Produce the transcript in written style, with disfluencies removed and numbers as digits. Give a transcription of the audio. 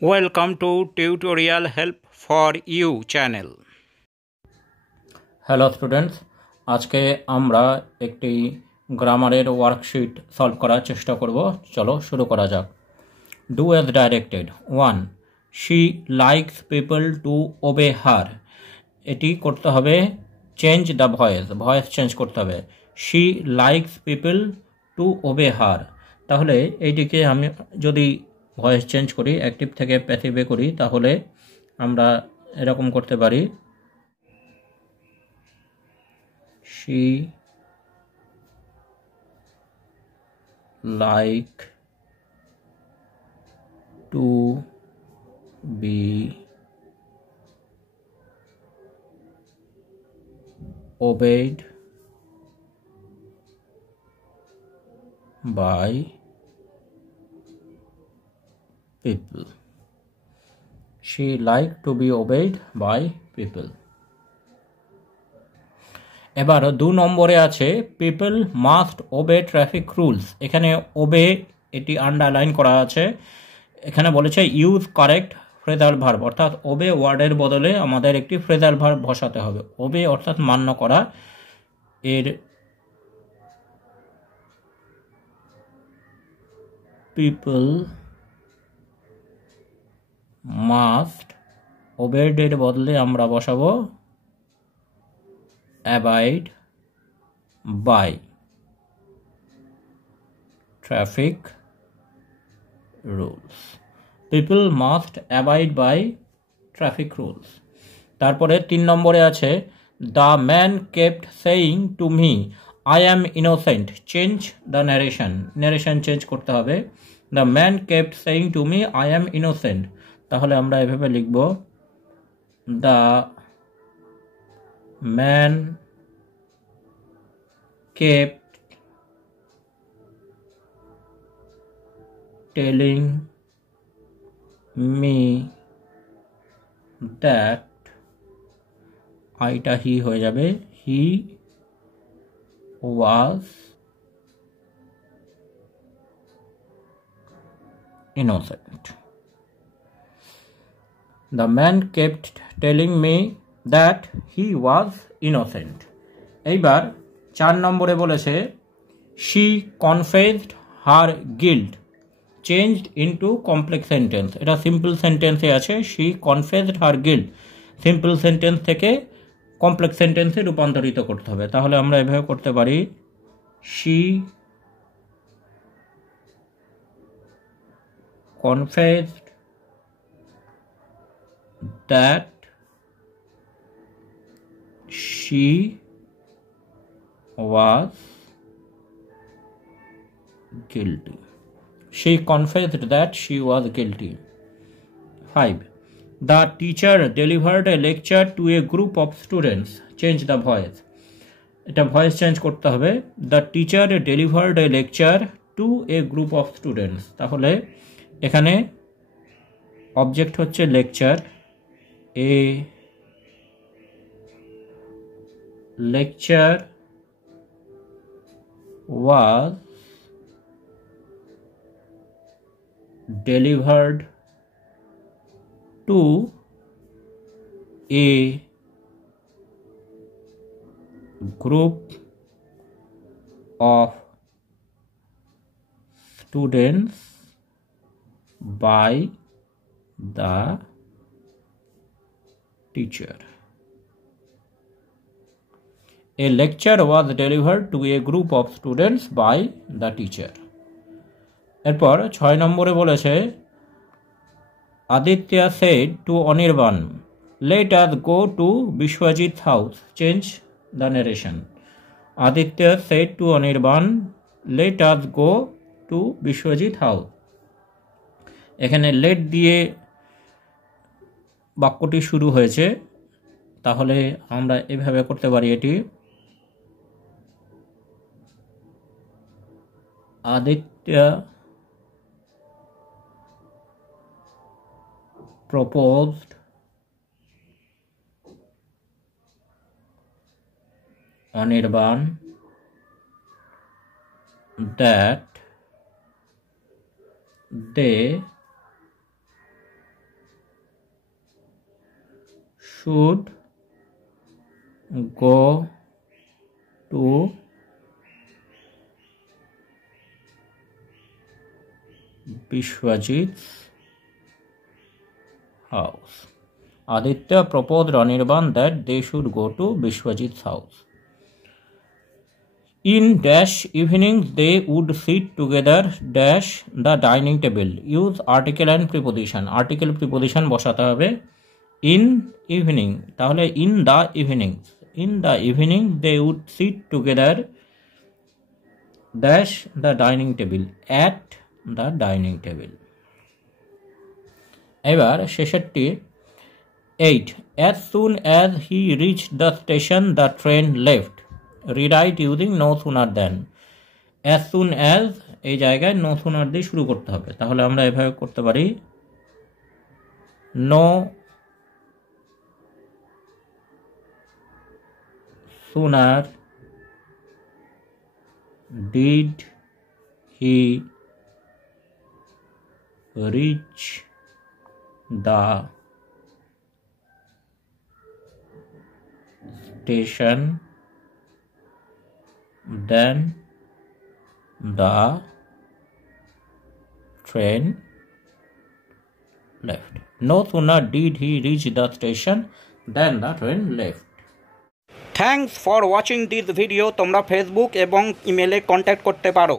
Welcome to Tutorial Help for You channel. Hello students, আজকে আমরা একটি গ্রামারের ওয়ার্কশিট সলভ করার চেষ্টা করব। চলো শুরু করা যাক। Do as directed. 1. She likes people to obey her. এটি করতে হবে চেঞ্জ দ্য ভয়েস চেঞ্জ করতে হবে। She likes people to obey her. তাহলে এইটিকে আমি যদি ভয়েস চেঞ্জ করি, অ্যাক্টিভ থেকে প্যাসিভে করি, তাহলে আমরা এরকম করতে পারি। She like to be obeyed by people. She like to be obeyed by people. এবার 2 নম্বরে আছে পিপল মাস্ট ওবে ট্রাফিক রুলস। এখানে ওবে এটি আন্ডারলাইন করা আছে। এখানে বলেছে ইউজ কারেক্ট ফ্রেজাল ভার্ব, অর্থাৎ ওবে ওয়ার্ডের বদলে আমাদের একটি ফ্রেজাল ভার্ব বসাতে হবে। ওবে অর্থাৎ মান্য করা, এর পিপল মাস্ট ওবেড এর বদলে আমরা বসাবো abide by traffic rules. People must abide by traffic rules. তারপরে 3 নম্বরে আছে the man kept saying to me I am innocent, change the narration change করতে হবে। The man kept saying to me I am innocent. তাহলে আমরা এভাবে লিখব, the man kept telling me that আইটা হি হয়ে যাবে, he was innocent. The man kept telling me that he was innocent. এইবার 4 নম্বরে বলেছে she confessed her guilt changed into complex sentence। এটা সিম্পল সেন্টেন্সে আছে, she confessed her guilt, simple sentence থেকে কমপ্লেক্স সেন্টেন্সে রূপান্তরিত করতে হবে। তাহলে আমরা এভাবে করতে পারি, she confessed that she was guilty. She confessed that she was guilty. 5. The teacher delivered a lecture to a group of students. Change the voice. এটা ভয়েস চেঞ্জ করতে হবে। The teacher delivered a lecture to a group of students. তাহলে এখানে অবজেক্ট হচ্ছে lecture. A lecture was delivered to a group of students by the teacher. A lecture was delivered to a group of students by the teacher. এরপর 6 নম্বরে বলেছে Aditya said to Anirban let us go to Biswajit house, change the narration. Aditya said to Anirban let us go to Biswajit হাউস। এখানে লেট দিয়ে বাক্যটি শুরু হয়েছে, তাহলে আমরা এভাবে করতে পারি, এটি Aditya proposed Anirban that they should go to Bishwajit's house. Aditya proposed Anirban that they should go to Bishwajit's house. In dash evenings they would sit together dash the dining table. Use article and preposition. Article preposition বসাতে হবে in evening, তাহলে in the evenings. In the evening they would sit together dash the dining table at the dining table. এবার শেষেরটি 8. As soon as he reached the station the train left. Rewrite using no sooner than. As soon as এই জায়গায় no sooner দিয়ে শুরু করতে হবে, তাহলে আমরা এভাবে করতে পারি no sooner did he reach the station then the train left. No sooner did he reach the station than the train left. Thanks for watching this video. তোমরা ফেসবুক এবং ইমেলে কন্ট্যাক্ট করতে পারো।